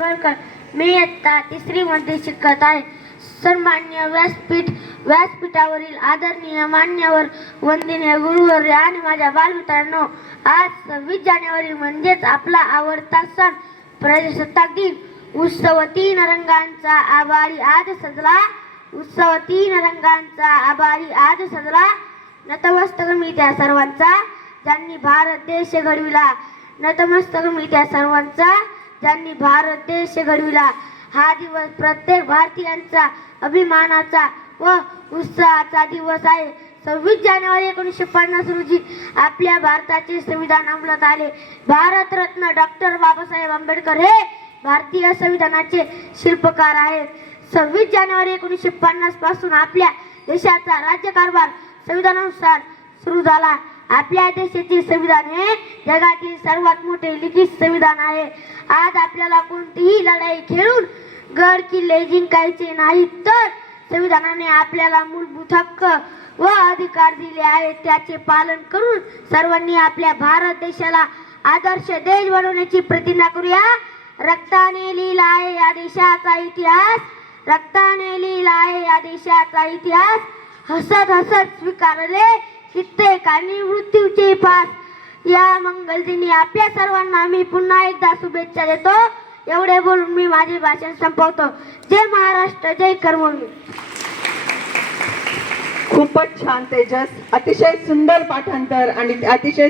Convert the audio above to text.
वरकर मी इयत्ता तिसरीमध्ये शिकत आहे. सन्मान्य व्यासपीठ व्यासपीठावरील आदरणीय मान्यवर वंदनीय गुरुवर्य आणि माझ्या बालमित्रांनो आज सव्वीस जानेवारी म्हणजेच आपला आवडता सण प्रजासत्ताक दिन. उत्सव तीन रंगांचा आभारी आज सजला. उत्सव तीन रंगांचा आभारी आज सजला. नतमस्तक मी त्या सर्वांचा. ज्यांनी भारत देश घडविला. नतमस्तक मी त्या सर्वांचा. ज्यांनी भारत देश घडविला. हा दिवस प्रत्येक भारतीयांचा अभिमानाचा व उत्साहाचा दिवस आहे. सव्वीस जानेवारी एकोणीसशे पन्नास रोजी आपल्या भारताचे संविधान अंमलात आले. भारतरत्न डॉक्टर बाबासाहेब आंबेडकर हे भारतीय संविधानाचे शिल्पकार आहेत. सव्वीस जानेवारी एकोणीसशे पन्नासपासून आपल्या देशाचा राज्यकारभार संविधानानुसार सुरू झाला. आपल्या देशाचे संविधान हे जगातील सर्वात मोठे लिखित संविधान आहे. आज आपल्याला कोणतीही लढाई खेळून गड किल्ले जिंकायचे नाहीत तर संविधानाने आपल्याला मूलभूत हक्क व अधिकार दिले आहेत. त्याचे पालन करून सर्वांनी आपल्या भारत देशाला आदर्श देश बनवण्याची प्रतिज्ञा करूया. रक्ताने लिहिला आहे या देशाचा इतिहास. रक्ताने लिहिला आहे या देशाचा इतिहास. हसत हसत स्वीकारले. कित्येकांनी मृत्यूचे पास. या मंगलदिनी आपल्या सर्वांना मी पुन्हा एकदा शुभेच्छा देतो. एवढे बोलून मी माझे भाषण संपवतो. जय महाराष्ट्र जय कर्मवीर खूपच छान तेजस. अतिशय सुंदर पाठांतर आणि अतिशय